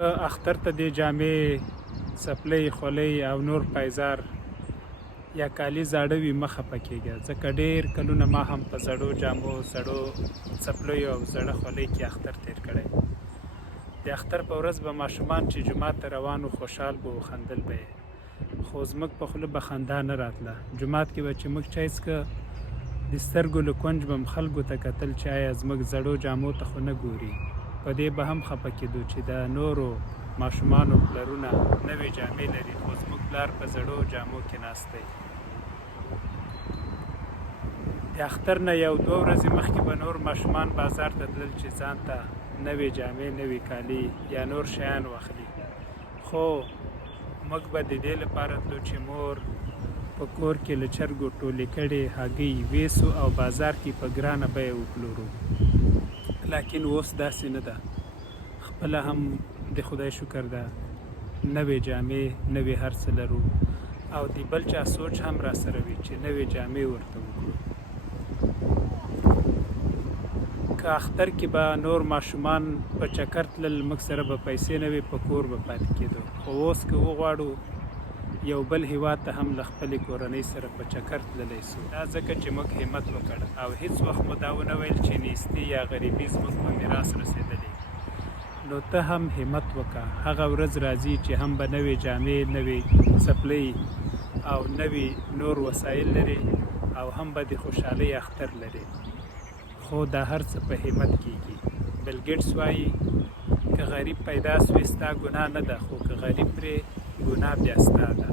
اختر ته دې جامې، څپلۍ، خولۍ او نور پایزار یا کالي زاړه وي مه خفه کېږه، ځکه ډېر کلونه ما هم په زړو جامو، زړو څپلیو او زړه خولۍ کې اختر تېر کړی. د اختر په ورځ به ماشومان چې جومات ته روان وو خوشحال به وو، خندل به یې، خو زموږ په خوله به خندا نه راتله. جومات کې به چې موږ چای څښه، د سترګو له کونج به م خلکو ته کتل چې آیا زموږ زړو جامو ته خو نه ګوري. په دې به هم خفه کېدو چې د نورو ماشومانو پلرونه نوې جامې لري، خو زموږ پلار په زړو جامو کې ناست دی. د اختر نه یو دوه ورځې مخکې به نور ماشومان بازار ته تلل چې ځان ته نوې جامې، نوې کالي یا نور شیان واخلي. خو موږ به د دې لپاره تلو چې مور په کور کې له چرګو ټولې کړې هګۍ ویسو او بازار کې په ګرانه بیه وپلورو. لکن اوس داسې نه ده. خپله هم د خدای شکر ده نوې جامې، نوې هر څه لرو، او د بل چا سوچ هم را سره وي چې نوې جامې ورته وکړو. که اختر کې به نور ماشومان په چکر تلل، موږ سره به پیسې نه وي، په کور به پاتې کېدو. خو اوس که وغواړو یو بل هیواد ته هم له خپلې کورنۍ سره په چکر تللی سو. دا ځکه چې موږ همت وکړ او هیڅ وخت مو دا ونه ویل چې نیستي یا غریبي زموږ په میراث رسېدلې. نو ته هم همت وکړه، هغه ورځ راځي چې هم به نوې جامې، نوې څپلۍ او نوې نور وسایل لرې او هم به د خوشحالۍ اختر لرې. خو دا هر څه په همت کېږي. بل ګیټس وایي که غریب پیدا سوې ستا ګناه نه ده، خو که غریب پرې ګناه بیا ستا ده.